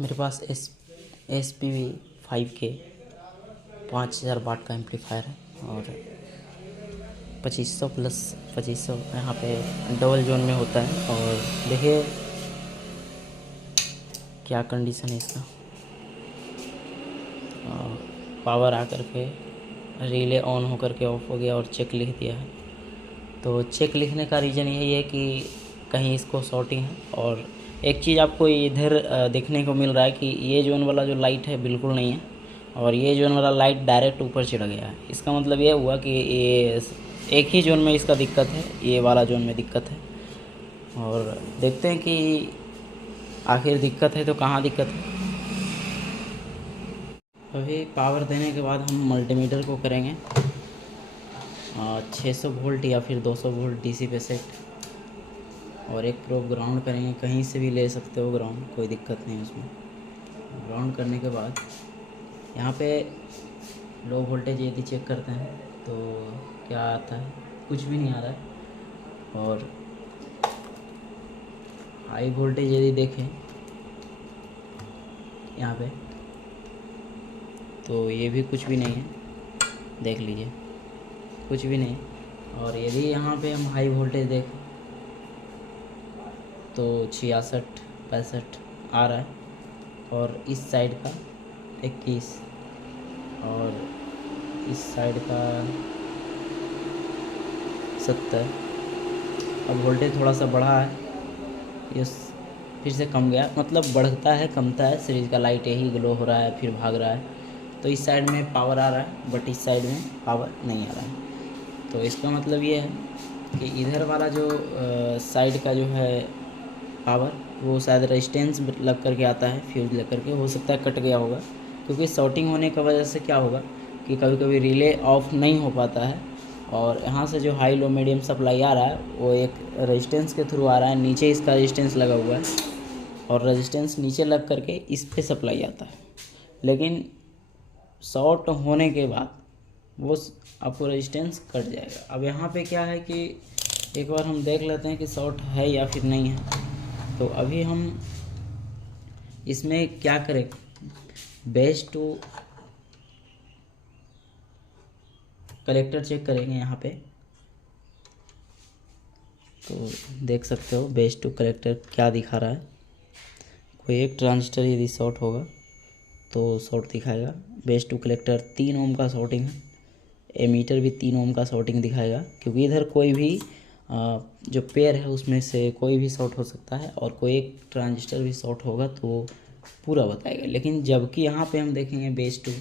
मेरे पास SPV 5K 5000 वाट का amplifier है और 2500 प्लस 2500 यहाँ पे डबल जोन में होता है। और देखिए क्या कंडीशन है इसका। पावर आकर के रिले ऑन होकर के ऑफ हो गया और चेक लिख दिया है। तो चेक लिखने का रीज़न यही है कि कहीं इसको शॉर्टिंग है। और एक चीज़ आपको इधर देखने को मिल रहा है कि ये जोन वाला जो लाइट है बिल्कुल नहीं है और ये जोन वाला लाइट डायरेक्ट ऊपर चढ़ गया है। इसका मतलब ये हुआ कि ये एक ही जोन में इसका दिक्कत है, ये वाला जोन में दिक्कत है। और देखते हैं कि आखिर दिक्कत है तो कहाँ दिक्कत है। अभी पावर देने के बाद हम मल्टीमीटर को करेंगे 600 वोल्ट या फिर 200 वोल्ट DC पे सेट और एक प्रोब ग्राउंड करेंगे। कहीं से भी ले सकते हो ग्राउंड, कोई दिक्कत नहीं उसमें। ग्राउंड करने के बाद यहाँ पे लो वोल्टेज यदि चेक करते हैं तो क्या आता है, कुछ भी नहीं आ रहा है। और हाई वोल्टेज यदि देखें यहाँ पे तो ये भी कुछ भी नहीं है, देख लीजिए कुछ भी नहीं। और यदि यहाँ पे हम हाई वोल्टेज देखें तो 66 65 आ रहा है और इस साइड का 21 और इस साइड का 70। अब वोल्टेज थोड़ा सा बढ़ा है, ये फिर से कम गया, मतलब बढ़ता है कमता है। सीरीज का लाइट यही ग्लो हो रहा है फिर भाग रहा है। तो इस साइड में पावर आ रहा है बट इस साइड में पावर नहीं आ रहा है। तो इसका मतलब ये है कि इधर वाला जो साइड का जो है पावर वो शायद रेजिस्टेंस लग करके आता है, फ्यूज लग करके, हो सकता है कट गया होगा। क्योंकि शॉर्टिंग होने की वजह से क्या होगा कि कभी कभी रिले ऑफ नहीं हो पाता है और यहाँ से जो हाई लो मीडियम सप्लाई आ रहा है वो एक रेजिस्टेंस के थ्रू आ रहा है। नीचे इसका रेजिस्टेंस लगा हुआ है और रेजिस्टेंस नीचे लग करके इस पे सप्लाई आता है। लेकिन शॉर्ट होने के बाद वो आपको रेजिस्टेंस कट जाएगा। अब यहाँ पे क्या है कि एक बार हम देख लेते हैं कि शॉर्ट है या फिर नहीं है। तो अभी हम इसमें क्या करें, बेस टू कलेक्टर चेक करेंगे यहाँ पे। तो देख सकते हो बेस टू कलेक्टर क्या दिखा रहा है। कोई एक ट्रांजिस्टर यदि शॉर्ट होगा तो शॉर्ट दिखाएगा। बेस टू कलेक्टर 3 ओम का शॉर्टिंग है, एमीटर भी 3 ओम का शॉर्टिंग दिखाएगा। क्योंकि इधर कोई भी जो पेयर है उसमें से कोई भी शॉर्ट हो सकता है और कोई एक ट्रांजिस्टर भी शॉर्ट होगा तो पूरा बताएगा। लेकिन जबकि यहाँ पे हम देखेंगे बेस टू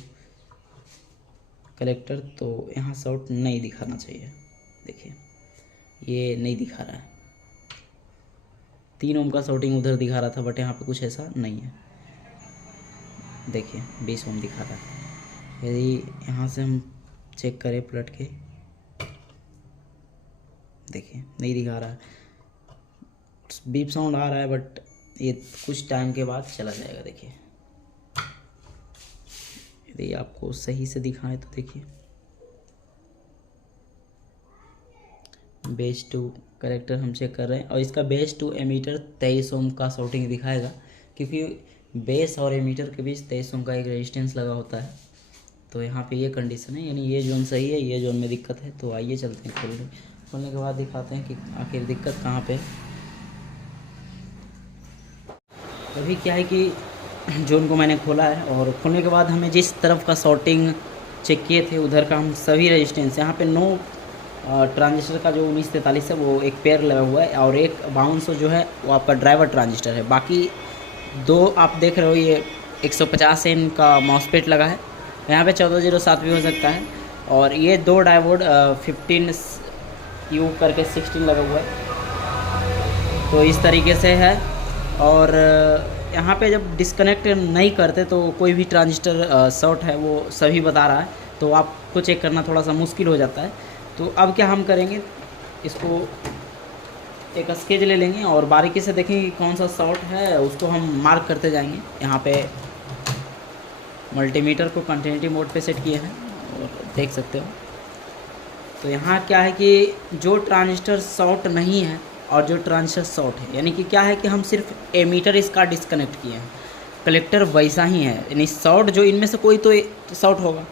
कलेक्टर तो यहाँ शॉर्ट नहीं दिखाना चाहिए। देखिए ये नहीं दिखा रहा है, 3 ओम का शॉर्टिंग उधर दिखा रहा था बट यहाँ पे कुछ ऐसा नहीं है। देखिए 20 ओम दिखा रहा है। यदि यहाँ से हम चेक करें पलट के, देखिए नहीं दिखा रहा है, बीप साउंड आ रहा है बट ये कुछ टाइम के बाद चला जाएगा। देखिए यदि आपको सही से दिखाएं तो देखिए बेस टू करेक्टर हम चेक कर रहे हैं और इसका बेस टू एमीटर 23 ओम का शॉर्टिंग दिखाएगा। क्योंकि बेस और एमीटर के बीच 23 ओम का एक रेजिस्टेंस लगा होता है। तो यहाँ पे ये कंडीशन है, यानी ये जोन सही है, ये जोन में दिक्कत है। तो आइए चलते हैं खोलने के बाद दिखाते हैं कि आखिर दिक्कत कहाँ पे। अभी क्या है कि जोन को मैंने खोला है और खोलने के बाद हमें जिस तरफ का शॉर्टिंग चेक किए थे उधर का हम सभी रेजिस्टेंस, यहाँ पे नो ट्रांजिस्टर का जो 1943 है वो एक पेयर लगा हुआ है और एक 5200 जो है वो आपका ड्राइवर ट्रांजिस्टर है। बाकी दो आप देख रहे हो ये 150 एन का मॉसफेट लगा है, यहाँ पे 1407 भी हो सकता है। और ये 2 डायोड 15 U करके 16 लगा हुआ है। तो इस तरीके से है। और यहाँ पे जब डिस्कनेक्ट नहीं करते तो कोई भी ट्रांजिस्टर शॉर्ट है वो सभी बता रहा है, तो आपको चेक करना थोड़ा सा मुश्किल हो जाता है। तो अब क्या हम करेंगे, इसको एक स्केच ले लेंगे और बारीकी से देखेंगे कि कौन सा शॉर्ट है, उसको हम मार्क करते जाएंगे। यहाँ पे मल्टीमीटर को कंटिन्यूटी मोड पे सेट किए हैं और देख सकते हो। तो यहाँ क्या है कि जो ट्रांजिस्टर शॉर्ट नहीं है और जो ट्रांजिस्टर शॉर्ट है, यानी कि क्या है कि हम सिर्फ एमीटर इसका डिस्कनेक्ट किए हैं। कलेक्टर वैसा ही है, यानी शॉर्ट जो इनमें से कोई तो शॉर्ट होगा,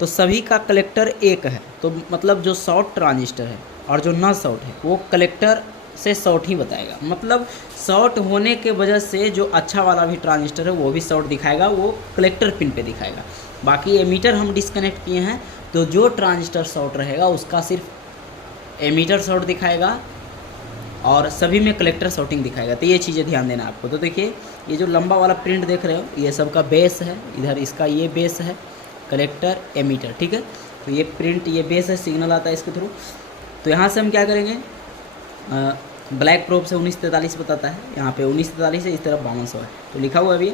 तो सभी का कलेक्टर एक है। तो मतलब जो शॉर्ट ट्रांजिस्टर है और जो ना शॉर्ट है वो कलेक्टर से शॉर्ट ही बताएगा। मतलब शॉर्ट होने के वजह से जो अच्छा वाला भी ट्रांजिस्टर है वो भी शॉर्ट दिखाएगा, वो कलेक्टर पिन पे दिखाएगा। बाकी एमीटर हम डिस्कनेक्ट किए हैं, तो जो ट्रांजिस्टर शॉर्ट रहेगा उसका सिर्फ एमीटर शॉर्ट दिखाएगा और सभी में कलेक्टर शॉर्टिंग दिखाएगा। तो ये चीज़ें ध्यान देना आपको। तो देखिए ये जो लंबा वाला प्रिंट देख रहे हो ये सबका बेस है, इधर इसका ये बेस है, कलेक्टर एमीटर, ठीक है। तो ये प्रिंट ये बेस है, सिग्नल आता है इसके थ्रू। तो यहाँ से हम क्या करेंगे, ब्लैक प्रोब से 1943 बताता है, यहाँ पे 1943 है, इस तरफ 5200 है, तो लिखा हुआ है अभी।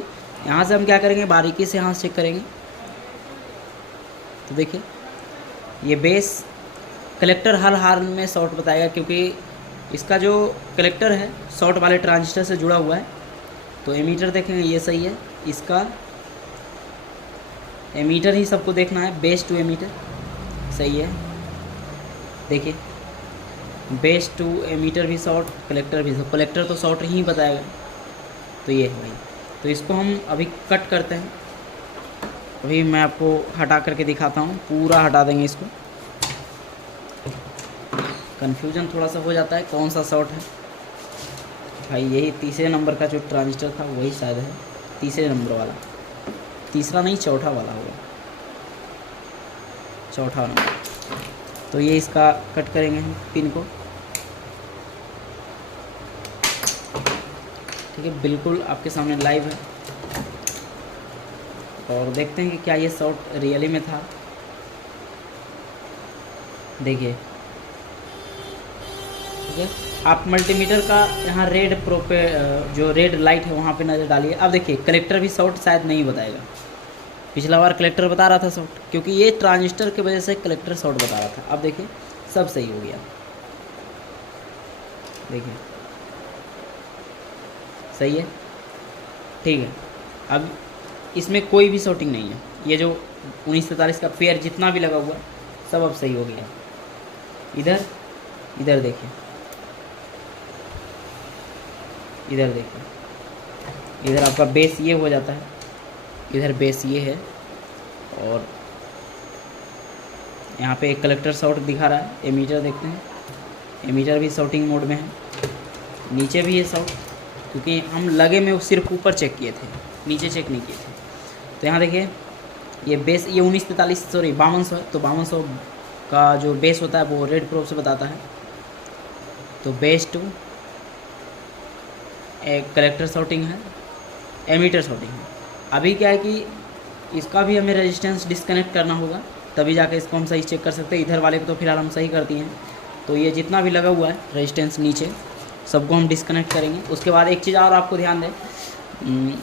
यहाँ से हम क्या करेंगे, बारीकी से यहाँ से चेक करेंगे। तो देखिए ये बेस कलेक्टर हर हाल में शॉर्ट बताएगा, क्योंकि इसका जो कलेक्टर है शॉर्ट वाले ट्रांजिस्टर से जुड़ा हुआ है। तो एमीटर देखेंगे ये सही है, इसका एमीटर ही सबको देखना है, बेस टू एमीटर सही है। देखिए बेस टू एमीटर भी शॉर्ट, कलेक्टर भी शॉर्ट, कलेक्टर तो शॉर्ट ही बताएगा। तो ये है भाई। तो इसको हम अभी कट करते हैं, अभी मैं आपको हटा करके दिखाता हूँ, पूरा हटा देंगे इसको। कन्फ्यूजन थोड़ा सा हो जाता है कौन सा शॉर्ट है भाई। यही तीसरे नंबर का जो ट्रांजिस्टर था वही शायद है तीसरे नंबर वाला, तीसरा नहीं चौथा वाला होगा, चौथा नंबर। तो ये इसका कट करेंगे हम पिन को, ठीक है, बिल्कुल आपके सामने लाइव है। और देखते हैं कि क्या ये शॉर्ट रियली में था। देखिए ठीक है, आप मल्टीमीटर का यहाँ रेड प्रो पे जो रेड लाइट है वहाँ पे नज़र डालिए। अब देखिए कलेक्टर भी शॉर्ट शायद नहीं बताएगा, पिछला बार कलेक्टर बता रहा था शॉर्ट, क्योंकि ये ट्रांजिस्टर की वजह से कलेक्टर शॉर्ट बता रहा था। अब देखिए सब सही हो गया, देखिए सही है, ठीक है। अब इसमें कोई भी शॉर्टिंग नहीं है, ये जो 1943 का पेयर जितना भी लगा हुआ सब अब सही हो गया। इधर इधर देखिए, इधर देखिए, इधर आपका बेस ये हो जाता है, इधर बेस ये है, और यहाँ पे एक कलेक्टर शॉर्ट दिखा रहा है। एमीटर देखते हैं, एमीटर भी शॉर्टिंग मोड में है, नीचे भी है शॉर्ट, क्योंकि हम लगे में सिर्फ ऊपर चेक किए थे, नीचे चेक नहीं किए थे। तो यहाँ देखिए ये बेस ये 1943 सॉरी 5200 है, तो 5200 का जो बेस होता है वो रेड प्रोब से बताता है। तो बेस टू एक कलेक्टर शॉर्टिंग है, एमीटर शॉर्टिंग है। अभी क्या है कि इसका भी हमें रेजिस्टेंस डिस्कनेक्ट करना होगा, तभी जाके इसको हम सही चेक कर सकते हैं। इधर वाले को तो फिलहाल हम सही कर दिए हैं। तो ये जितना भी लगा हुआ है रेजिस्टेंस नीचे सबको हम डिस्कनेक्ट करेंगे। उसके बाद एक चीज़ और आपको ध्यान दें,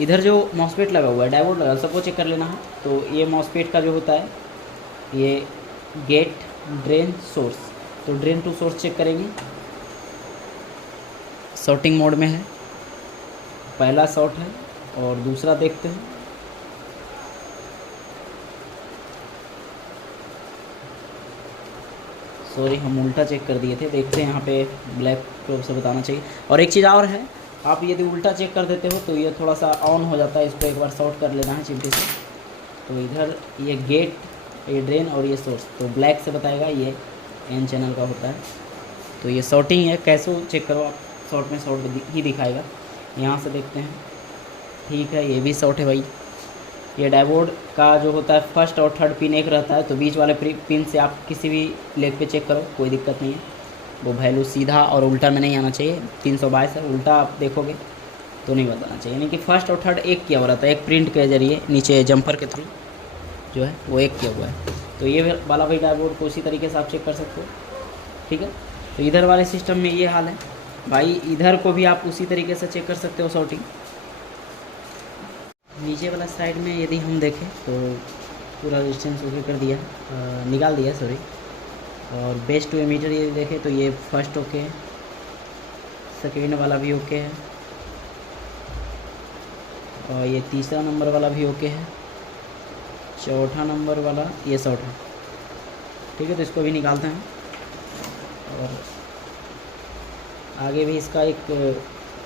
इधर जो मॉसफेट लगा हुआ है, डायोड लगा, सबको चेक कर लेना है। तो ये मॉसफेट का जो होता है ये गेट ड्रेन सोर्स, तो ड्रेन टू सोर्स चेक करेंगे, शॉर्टिंग मोड में है, पहला शॉर्ट है। और दूसरा देखते हैं, सॉरी हम उल्टा चेक कर दिए थे, देखते हैं यहाँ पे ब्लैक प्रोब से बताना चाहिए। और एक चीज़ और है, आप यदि उल्टा चेक कर देते हो तो ये थोड़ा सा ऑन हो जाता है, इसको एक बार शॉर्ट कर लेना है चिमटे से। तो इधर ये गेट, ये ड्रेन और ये सोर्स, तो ब्लैक से बताएगा, ये एन चैनल का होता है। तो ये शॉर्टिंग है, कैसे चेक करो आप, शॉर्ट में शॉर्ट ही दिखाएगा। यहाँ से देखते हैं, ठीक है ये भी शॉर्ट है भाई। ये डायोड का जो होता है फर्स्ट और थर्ड पिन एक रहता है, तो बीच वाले पिन से आप किसी भी लेग पे चेक करो, कोई दिक्कत नहीं है। वो वैल्यू सीधा और उल्टा में नहीं आना चाहिए, 322 है, उल्टा आप देखोगे तो नहीं बताना चाहिए। यानी कि फर्स्ट और थर्ड एक किया हुआ रहता है, एक प्रिंट के जरिए नीचे जंपर के थ्रू जो है वो एक किया हुआ है। तो ये वाला भाई डायोड को उसी तरीके से आप चेक कर सकते हो, ठीक है। तो इधर वाले सिस्टम में ये हाल है भाई, इधर को भी आप उसी तरीके से चेक कर सकते हो शॉर्टिंग। नीचे वाला साइड में यदि हम देखें तो पूरा रेजिस्टेंस ओके कर दिया, निकाल दिया सॉरी। और बेस टू एमीटर ये देखें तो ये फर्स्ट ओके है, सेकेंड वाला भी ओके है, और ये तीसरा नंबर वाला भी ओके है, चौथा नंबर वाला ये शॉर्ट है, ठीक है। तो इसको भी निकालते हैं। और आगे भी इसका एक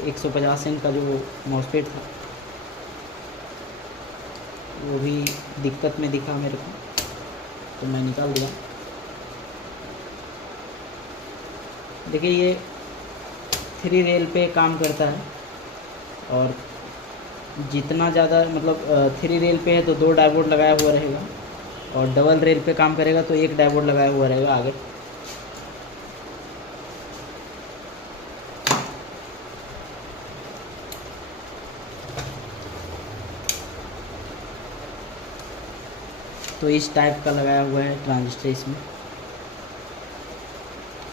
150 सेंट का जो मॉसफेट था वो भी दिक्कत में दिखा मेरे को, तो मैं निकाल दिया। देखिए ये 3 रेल पे काम करता है, और जितना ज़्यादा मतलब 3 रेल पे है तो 2 डायोड लगाया हुआ रहेगा, और डबल रेल पे काम करेगा तो 1 डायोड लगाया हुआ रहेगा आगे। तो इस टाइप का लगाया हुआ है ट्रांजिस्टर इसमें।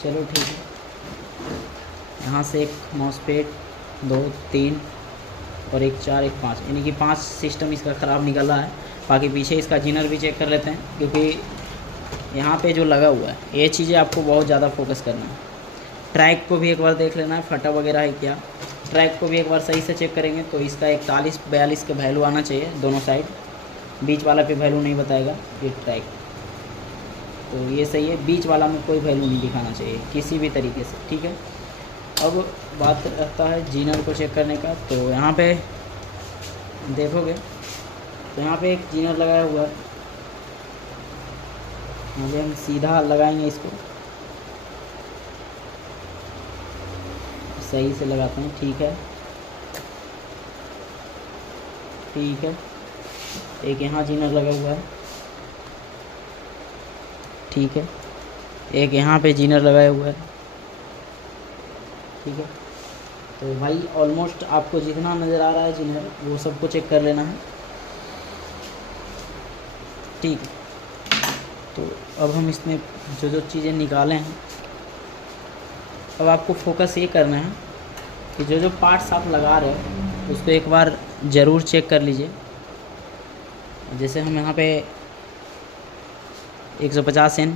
चलो ठीक है, यहाँ से एक मॉसफेट 2 3 और एक 4 एक 5, यानी कि 5 सिस्टम इसका ख़राब निकला है। बाकी पीछे इसका जीनर भी चेक कर लेते हैं, क्योंकि यहाँ पे जो लगा हुआ है ये चीज़ें आपको बहुत ज़्यादा फोकस करना है। ट्रैक को भी एक बार देख लेना है, फटा वगैरह है क्या। ट्रैक को भी एक बार सही से चेक करेंगे तो इसका 41 42 का वैल्यू आना चाहिए दोनों साइड, बीच वाला पे वैल्यू नहीं बताएगा ये ट्रैक, तो ये सही है। बीच वाला में कोई वैल्यू नहीं दिखाना चाहिए किसी भी तरीके से, ठीक है। अब बात रहता है जीनर को चेक करने का, तो यहाँ पे देखोगे तो यहाँ पे एक जीनर लगाया हुआ है। अभी हम सीधा लगाएंगे इसको, सही से लगाते हैं, ठीक है ठीक है। एक यहाँ जीनर लगा हुआ है, ठीक है। एक यहाँ पे जीनर लगाया हुआ है, ठीक है। तो भाई ऑलमोस्ट आपको जितना नज़र आ रहा है जीनर वो सबको चेक कर लेना है, ठीक है। तो अब हम इसमें जो जो चीज़ें निकाले हैं, अब आपको फोकस ये करना है कि जो जो पार्ट्स आप लगा रहे हो उसको एक बार ज़रूर चेक कर लीजिए। जैसे हम यहाँ पे 150N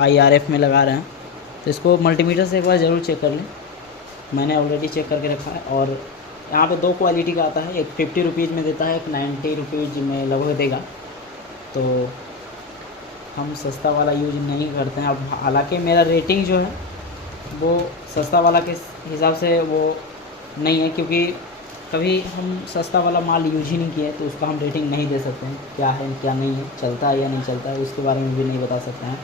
IRF में लगा रहे हैं, तो इसको मल्टीमीटर से एक बार ज़रूर चेक कर लें। मैंने ऑलरेडी चेक करके रखा है। और यहाँ पे 2 क्वालिटी का आता है, एक 50 रुपीज़ में देता है, एक 90 रुपीज़ में लगभग देगा। तो हम सस्ता वाला यूज नहीं करते हैं। अब हालांकि मेरा रेटिंग जो है वो सस्ता वाला के हिसाब से वो नहीं है, क्योंकि कभी हम सस्ता वाला माल यूज ही नहीं किया, तो उसका हम रेटिंग नहीं दे सकते हैं, क्या है क्या नहीं है, चलता है या नहीं चलता है, उसके बारे में भी नहीं बता सकते हैं।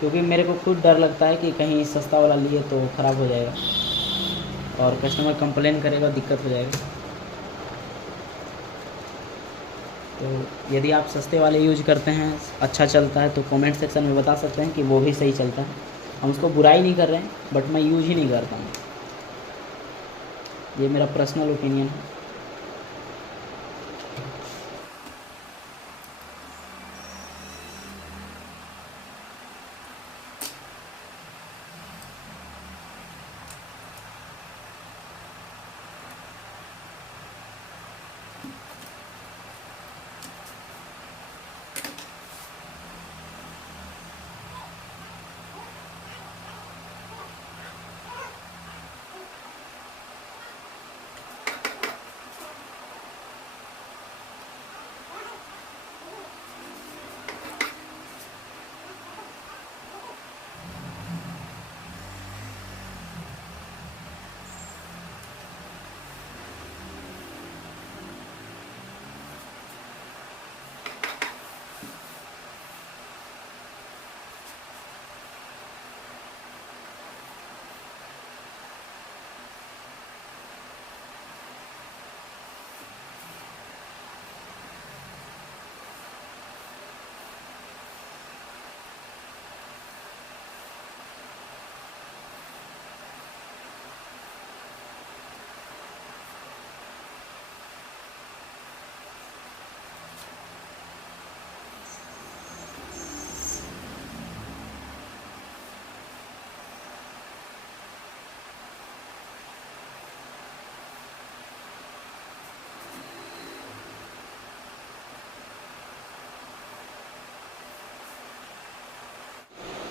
क्योंकि मेरे को खुद डर लगता है कि कहीं सस्ता वाला लिए तो ख़राब हो जाएगा और कस्टमर कंप्लेन करेगा, दिक्कत हो जाएगा। तो यदि आप सस्ते वाले यूज करते हैं, अच्छा चलता है, तो कमेंट सेक्शन में बता सकते हैं कि वो भी सही चलता है। हम उसको बुराई नहीं कर रहे हैं, बट मैं यूज ही नहीं करता हूँ, ये मेरा पर्सनल ओपिनियन है।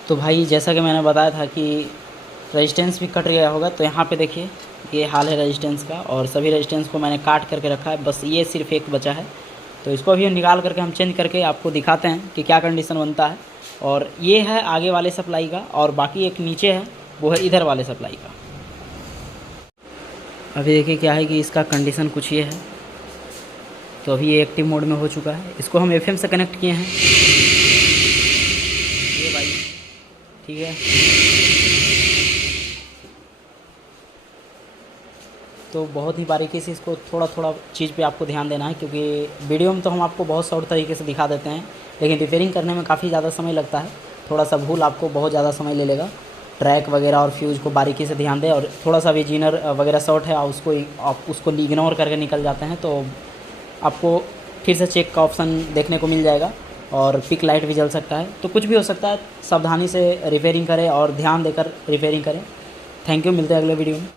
तो भाई जैसा कि मैंने बताया था कि रेजिस्टेंस भी कट गया होगा, तो यहाँ पे देखिए ये हाल है रेजिस्टेंस का, और सभी रेजिस्टेंस को मैंने काट करके रखा है, बस ये सिर्फ एक बचा है। तो इसको अभी निकाल करके हम चेंज करके आपको दिखाते हैं कि क्या कंडीशन बनता है। और ये है आगे वाले सप्लाई का, और बाकी एक नीचे है वो है इधर वाले सप्लाई का। अभी देखिए क्या है कि इसका कंडीशन कुछ ये है, तो अभी ये एक्टिव मोड में हो चुका है। इसको हम FM से कनेक्ट किए हैं, ये भाई, ठीक है। तो बहुत ही बारीकी से इसको थोड़ा थोड़ा चीज़ पे आपको ध्यान देना है, क्योंकि वीडियो में तो हम आपको बहुत शॉर्ट तरीके से दिखा देते हैं, लेकिन रिपेयरिंग करने में काफ़ी ज़्यादा समय लगता है। थोड़ा सा भूल आपको बहुत ज़्यादा समय ले लेगा। ट्रैक वगैरह और फ्यूज़ को बारीकी से ध्यान दें, और थोड़ा सा भी जीनर वगैरह शॉर्ट है आप उसको इग्नोर करके निकल जाते हैं, तो आपको फिर से चेक का ऑप्शन देखने को मिल जाएगा और पिक लाइट भी जल सकता है। तो कुछ भी हो सकता है, सावधानी से रिपेयरिंग करें और ध्यान देकर रिपेयरिंग करें। थैंक यू, मिलते हैं अगले वीडियो में।